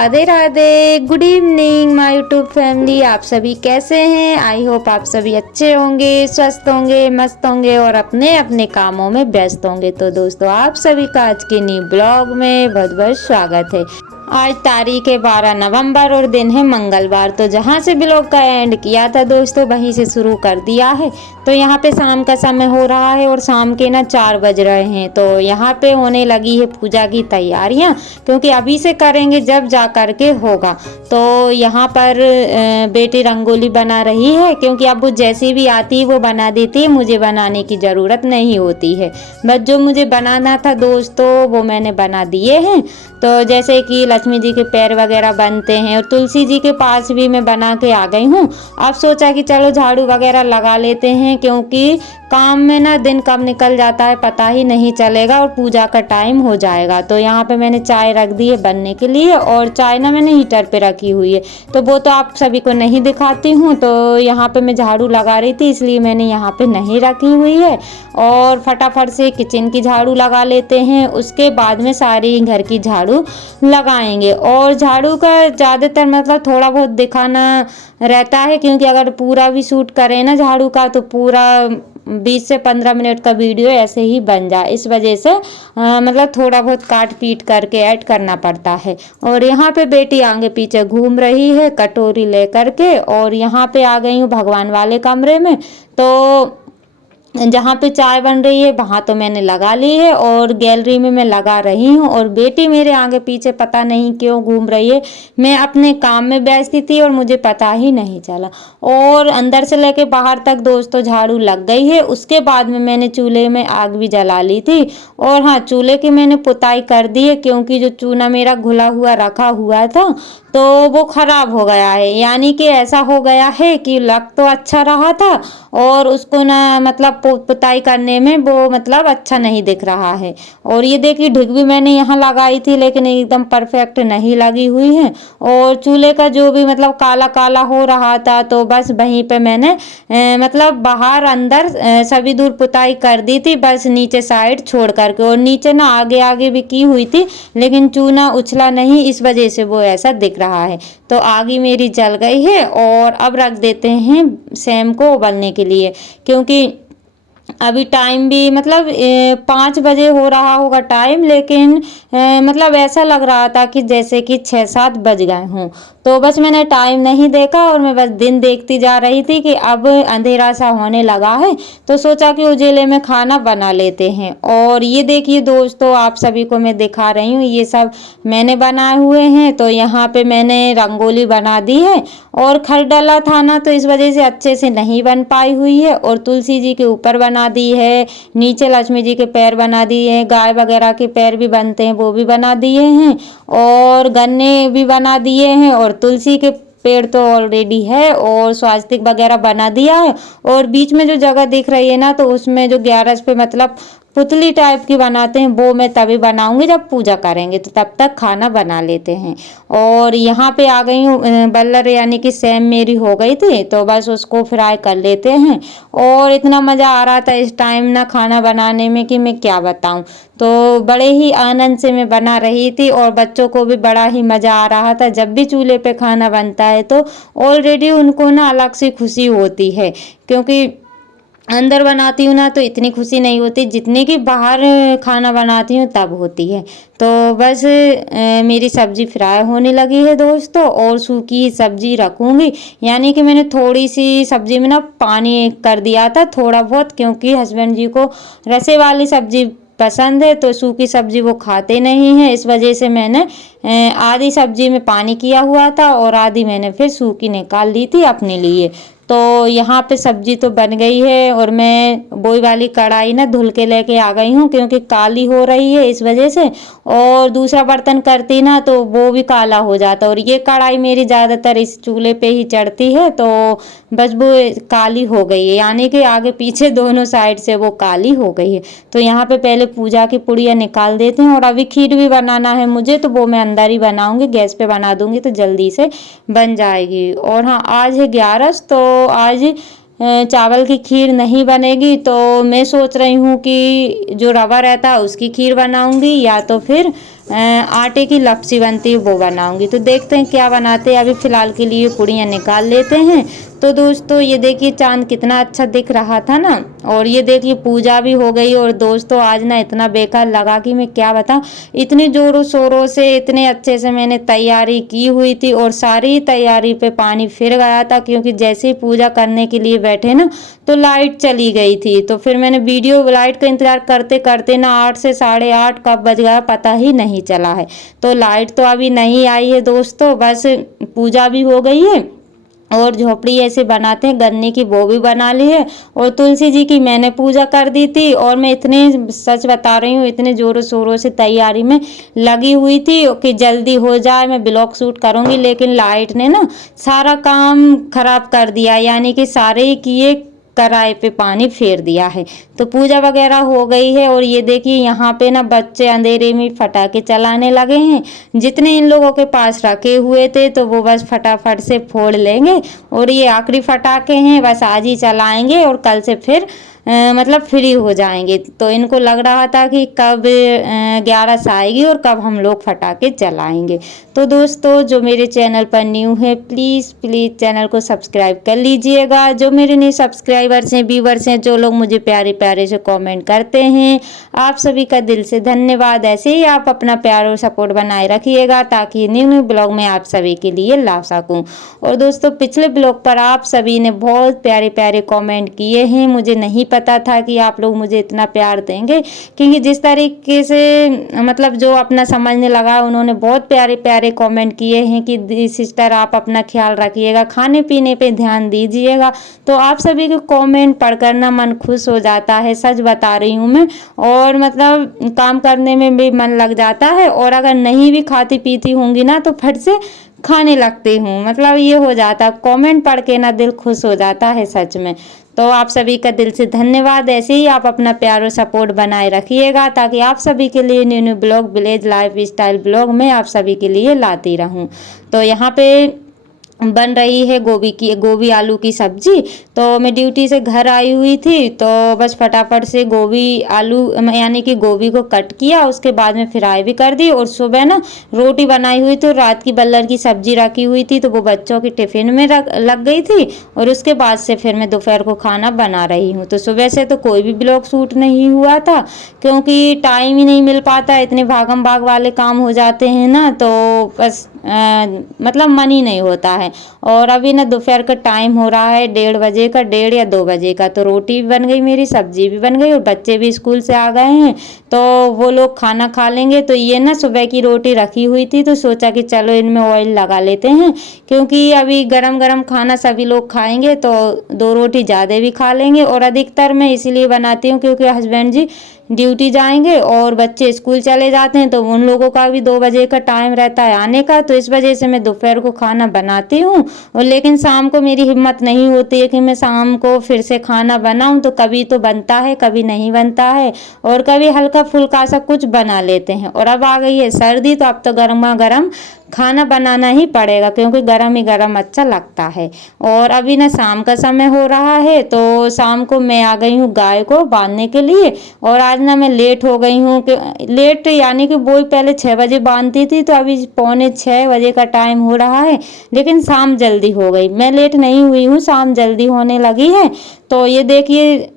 Radhe Radhe. Good evening my YouTube family. आप सभी कैसे हैं? आई होप आप सभी अच्छे होंगे, स्वस्थ होंगे, मस्त होंगे और अपने अपने कामों में व्यस्त होंगे। तो दोस्तों, आप सभी का आज के न्यू ब्लॉग में बहुत बहुत स्वागत है। आज तारीख है 12 नवंबर और दिन है मंगलवार। तो जहाँ से ब्लॉग का एंड किया था दोस्तों, वहीं से शुरू कर दिया है। तो यहाँ पे शाम का समय हो रहा है और शाम के ना 4 बज रहे हैं। तो यहाँ पे होने लगी है पूजा की तैयारियाँ, क्योंकि अभी से करेंगे जब जा कर के होगा। तो यहाँ पर बेटी रंगोली बना रही है, क्योंकि अब वो जैसी भी आती है वो बना देती है, मुझे बनाने की ज़रूरत नहीं होती है। बस जो मुझे बनाना था दोस्तों वो मैंने बना दिए हैं। तो जैसे कि लक्ष्मी जी के पैर वगैरह बनते हैं और तुलसी जी के पास भी मैं बना के आ गई हूँ। अब सोचा कि चलो झाड़ू वगैरह लगा लेते हैं, क्योंकि काम में ना दिन कब निकल जाता है पता ही नहीं चलेगा और पूजा का टाइम हो जाएगा। तो यहाँ पे मैंने चाय रख दी है बनने के लिए, और चाय ना मैंने हीटर पे रखी हुई है, तो वो तो आप सभी को नहीं दिखाती हूँ। तो यहाँ पे मैं झाड़ू लगा रही थी, इसलिए मैंने यहाँ पे नहीं रखी हुई है। और फटाफट से किचन की झाड़ू लगा लेते हैं, उसके बाद में सारी घर की झाड़ू लगाएंगे। और झाड़ू का ज़्यादातर मतलब थोड़ा बहुत दिखाना रहता है, क्योंकि अगर पूरा भी शूट करें ना झाड़ू का तो पूरा 20 से 15 मिनट का वीडियो ऐसे ही बन जाए। इस वजह से मतलब थोड़ा बहुत काट पीट करके ऐड करना पड़ता है। और यहाँ पे बेटी आगे पीछे घूम रही है कटोरी ले करके, और यहाँ पे आ गई हूँ भगवान वाले कमरे में। तो जहाँ पे चाय बन रही है वहाँ तो मैंने लगा ली है, और गैलरी में मैं लगा रही हूँ। और बेटी मेरे आगे पीछे पता नहीं क्यों घूम रही है। मैं अपने काम में व्यस्त थी और मुझे पता ही नहीं चला। और अंदर से लेके बाहर तक दोस्तों झाड़ू लग गई है। उसके बाद में मैंने चूल्हे में आग भी जला ली थी। और हाँ, चूल्हे की मैंने पुताई कर दी है, क्योंकि जो चूना मेरा घुला हुआ रखा हुआ था तो वो खराब हो गया है। यानी कि ऐसा हो गया है कि लग तो अच्छा रहा था और उसको ना मतलब पुताई करने में वो मतलब अच्छा नहीं दिख रहा है। और ये देखिए ढिग भी मैंने यहाँ लगाई थी, लेकिन एकदम परफेक्ट नहीं लगी हुई है। और चूल्हे का जो भी मतलब काला काला हो रहा था, तो बस वहीं पे मैंने मतलब बाहर अंदर सभी दूर पुताई कर दी थी, बस नीचे साइड छोड़ करके। और नीचे ना आगे आगे भी की हुई थी, लेकिन चूना उछला नहीं, इस वजह से वो ऐसा दिख रहा है। तो आग मेरी जल गई है, और अब रख देते हैं सेम को उबलने के लिए, क्योंकि अभी टाइम भी मतलब 5 बजे हो रहा होगा टाइम, लेकिन मतलब ऐसा लग रहा था कि जैसे कि 6-7 बज गए हों। तो बस मैंने टाइम नहीं देखा और मैं बस दिन देखती जा रही थी कि अब अंधेरा सा होने लगा है, तो सोचा कि उजेले में खाना बना लेते हैं। और ये देखिए दोस्तों, आप सभी को मैं दिखा रही हूँ, ये सब मैंने बनाए हुए हैं। तो यहाँ पे मैंने रंगोली बना दी है, और खर डला था ना, तो इस वजह से अच्छे से नहीं बन पाई हुई है। और तुलसी जी के ऊपर बना दी है, नीचे लक्ष्मी जी के पैर बना दिए हैं, गाय वगैरह के पैर भी बनते हैं वो भी बना दिए हैं, और गन्ने भी बना दिए हैं, और तुलसी के पेड़ तो ऑलरेडी है, और स्वास्तिक वगैरह बना दिया है। और बीच में जो जगह दिख रही है ना, तो उसमें जो 11 पे मतलब पुतली टाइप की बनाते हैं, वो मैं तभी बनाऊंगी जब पूजा करेंगे। तो तब तक खाना बना लेते हैं। और यहाँ पे आ गई हूँ बल्लर, यानी कि सेम मेरी हो गई थी, तो बस उसको फ्राई कर लेते हैं। और इतना मज़ा आ रहा था इस टाइम ना खाना बनाने में कि मैं क्या बताऊँ। तो बड़े ही आनंद से मैं बना रही थी, और बच्चों को भी बड़ा ही मज़ा आ रहा था। जब भी चूल्हे पे खाना बनता है तो ऑलरेडी उनको ना अलग से खुशी होती है, क्योंकि अंदर बनाती हूँ ना तो इतनी खुशी नहीं होती जितनी कि बाहर खाना बनाती हूँ तब होती है। तो बस मेरी सब्ज़ी फ्राई होने लगी है दोस्तों, और सूखी सब्ज़ी रखूँगी। यानी कि मैंने थोड़ी सी सब्ज़ी में ना पानी कर दिया था थोड़ा बहुत, क्योंकि हस्बैंड जी को रसे वाली सब्ज़ी पसंद है, तो सूखी सब्ज़ी वो खाते नहीं हैं। इस वजह से मैंने आधी सब्ज़ी में पानी किया हुआ था, और आधी मैंने फिर सूखी निकाल ली थी अपने लिए। तो यहाँ पे सब्जी तो बन गई है, और मैं वही वाली कढ़ाई ना धुल के लेके आ गई हूँ, क्योंकि काली हो रही है इस वजह से। और दूसरा बर्तन करती ना तो वो भी काला हो जाता। और ये कढ़ाई मेरी ज़्यादातर इस चूल्हे पे ही चढ़ती है, तो बस वो काली हो गई है, यानी कि आगे पीछे दोनों साइड से वो काली हो गई है। तो यहाँ पे पहले पूजा की पुड़िया निकाल देते हैं। और अभी खीर भी बनाना है मुझे, तो वो मैं अंदर ही बनाऊँगी, गैस पे बना दूँगी तो जल्दी से बन जाएगी। और हाँ, आज है 11, तो आज चावल की खीर नहीं बनेगी। तो मैं सोच रही हूँ कि जो रवा रहता है उसकी खीर बनाऊंगी, या तो फिर आटे की लपसी बनती है वो बनाऊंगी। तो देखते हैं क्या बनाते हैं। अभी फ़िलहाल के लिए पूड़ियाँ निकाल लेते हैं। तो दोस्तों ये देखिए चाँद कितना अच्छा दिख रहा था ना। और ये देखिए पूजा भी हो गई। और दोस्तों आज ना इतना बेकार लगा कि मैं क्या बताऊँ, इतनी ज़ोरों शोरों से इतने अच्छे से मैंने तैयारी की हुई थी और सारी तैयारी पे पानी फिर गया था, क्योंकि जैसे ही पूजा करने के लिए बैठे ना तो लाइट चली गई थी। तो फिर मैंने वीडियो लाइट का इंतज़ार करते करते ना 8 से 8:30 कब बज गया पता ही नहीं चला है। तो लाइट तो अभी नहीं आई है दोस्तों, बस पूजा भी हो गई है और झोपड़ी ऐसे बनाते हैं गन्ने की वो भी बना ली है। और तुलसी जी की मैंने पूजा कर दी थी। और मैं इतने सच बता रही हूँ इतने ज़ोरों शोरों से तैयारी में लगी हुई थी कि जल्दी हो जाए, मैं ब्लॉग शूट करूँगी। लेकिन लाइट ने ना सारा काम खराब कर दिया, यानी कि सारे ही किए कराए पे पानी फेर दिया है। तो पूजा वगैरह हो गई है। और ये देखिए यहाँ पे ना बच्चे अंधेरे में पटाखे चलाने लगे हैं। जितने इन लोगों के पास रखे हुए थे तो वो बस फटाफट से फोड़ लेंगे। और ये आखिरी पटाखे हैं, बस आज ही चलाएंगे और कल से फिर मतलब फ्री हो जाएंगे। तो इनको लग रहा था कि कब 11 आएगी और कब हम लोग फटाखे चलाएंगे। तो दोस्तों जो मेरे चैनल पर न्यू है प्लीज़ प्लीज़ चैनल को सब्सक्राइब कर लीजिएगा। जो मेरे नए सब्सक्राइबर्स हैं, व्यूवर्स हैं, जो लोग मुझे प्यारे प्यारे से कमेंट करते हैं, आप सभी का दिल से धन्यवाद। ऐसे ही आप अपना प्यार और सपोर्ट बनाए रखिएगा ताकि न्यू न्यू ब्लॉग में आप सभी के लिए ला सकूं। और दोस्तों पिछले ब्लॉग पर आप सभी ने बहुत प्यारे प्यारे कमेंट किए हैं। मुझे नहीं पता था कि आप लोग मुझे इतना प्यार देंगे, क्योंकि जिस तरीके से मतलब जो अपना समझने लगा उन्होंने बहुत प्यारे प्यारे कमेंट किए हैं कि सिस्टर आप अपना ख्याल रखिएगा, खाने पीने पे ध्यान दीजिएगा। तो आप सभी के कमेंट पढ़कर ना मन खुश हो जाता है, सच बता रही हूँ मैं। और मतलब काम करने में भी मन लग जाता है। और अगर नहीं भी खाती पीती होंगी ना तो फट से खाने लगती हूँ। मतलब ये हो जाता है, कमेंट पढ़ के ना दिल खुश हो जाता है सच में। तो आप सभी का दिल से धन्यवाद। ऐसे ही आप अपना प्यार और सपोर्ट बनाए रखिएगा ताकि आप सभी के लिए new new blog, village life style blog में आप सभी के लिए लाती रहूं। तो यहाँ पे बन रही है गोभी आलू की सब्जी। तो मैं ड्यूटी से घर आई हुई थी तो बस फटाफट से गोभी आलू यानी कि गोभी को कट किया, उसके बाद में फ्राई भी कर दी। और सुबह ना रोटी बनाई हुई थी, रात की बल्लर की सब्जी रखी हुई थी तो वो बच्चों के टिफिन में लग गई थी। और उसके बाद से फिर मैं दोपहर को खाना बना रही हूँ। तो सुबह से तो कोई भी ब्लॉग शूट नहीं हुआ था क्योंकि टाइम ही नहीं मिल पाता, इतने भागम भाग वाले काम हो जाते हैं ना। तो बस मतलब मन ही नहीं होता है। और अभी ना दोपहर का टाइम हो रहा है 1:30 बजे का, 1:30 या 2 बजे का। तो रोटी भी बन गई, मेरी सब्जी भी बन गई और बच्चे भी स्कूल से आ गए हैं तो वो लोग खाना खा लेंगे। तो ये ना सुबह की रोटी रखी हुई थी तो सोचा कि चलो इनमें ऑयल लगा लेते हैं, क्योंकि अभी गरम गरम खाना सभी लोग खाएंगे तो 2 रोटी ज़्यादा भी खा लेंगे। और अधिकतर मैं इसीलिए बनाती हूँ क्योंकि हस्बैंड जी ड्यूटी जाएंगे और बच्चे स्कूल चले जाते हैं तो उन लोगों का भी 2 बजे का टाइम रहता है आने का। तो इस वजह से मैं दोपहर को खाना बनाती हूँ। और लेकिन शाम को मेरी हिम्मत नहीं होती है कि मैं शाम को फिर से खाना बनाऊँ। तो कभी तो बनता है, कभी नहीं बनता है, और कभी हल्का फुल्का सा कुछ बना लेते हैं। और अब आ गई है सर्दी तो अब तो गर्मा गर्म खाना बनाना ही पड़ेगा क्योंकि गर्म ही गर्म अच्छा लगता है। और अभी ना शाम का समय हो रहा है तो शाम को मैं आ गई हूँ गाय को बांधने के लिए। और आज ना मैं लेट हो गई हूँ कि लेट यानी कि वो पहले 6 बजे बांधती थी तो अभी 5:45 बजे का टाइम हो रहा है, लेकिन शाम जल्दी हो गई। मैं लेट नहीं हुई हूँ, शाम जल्दी होने लगी है। तो ये देखिए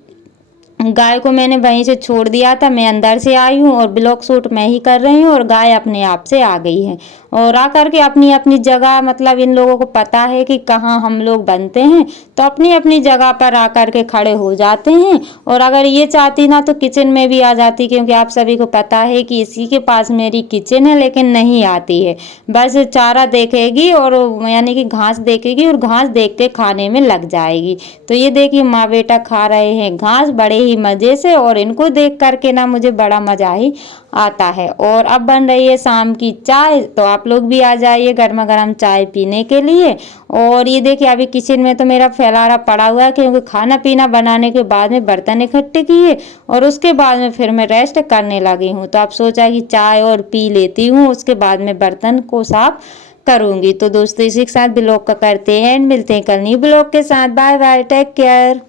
गाय को मैंने वहीं से छोड़ दिया था, मैं अंदर से आई हूँ और ब्लॉग शूट मैं ही कर रही हूँ और गाय अपने आप से आ गई है। और आकर के अपनी अपनी जगह, मतलब इन लोगों को पता है कि कहाँ हम लोग बनते हैं तो अपनी अपनी जगह पर आकर के खड़े हो जाते हैं। और अगर ये चाहती ना तो किचन में भी आ जाती, क्योंकि आप सभी को पता है कि इसी के पास मेरी किचन है, लेकिन नहीं आती है। बस चारा देखेगी और यानी कि घास देखेगी और घास देख के खाने में लग जाएगी। तो ये देखिए माँ बेटा खा रहे हैं घास बड़े ही मज़े से, और इनको देख करके ना मुझे बड़ा मज़ा ही आता है। और अब बन रही है शाम की चाय, तो आप लोग भी आ जाइए गर्मा गर्म चाय पीने के लिए। और ये देखिए अभी किचन में तो मेरा फैलारा पड़ा हुआ है क्योंकि खाना पीना बनाने के बाद में बर्तन इकट्ठे किए और उसके बाद में फिर मैं रेस्ट करने लगी हूँ। तो अब सोचा कि चाय और पी लेती हूँ, उसके बाद में बर्तन को साफ करूँगी। तो दोस्तों इसी के साथ ब्लॉग का करते हैं एंड मिलते हैं कल न्यू ब्लॉग के साथ। Bye bye, take care.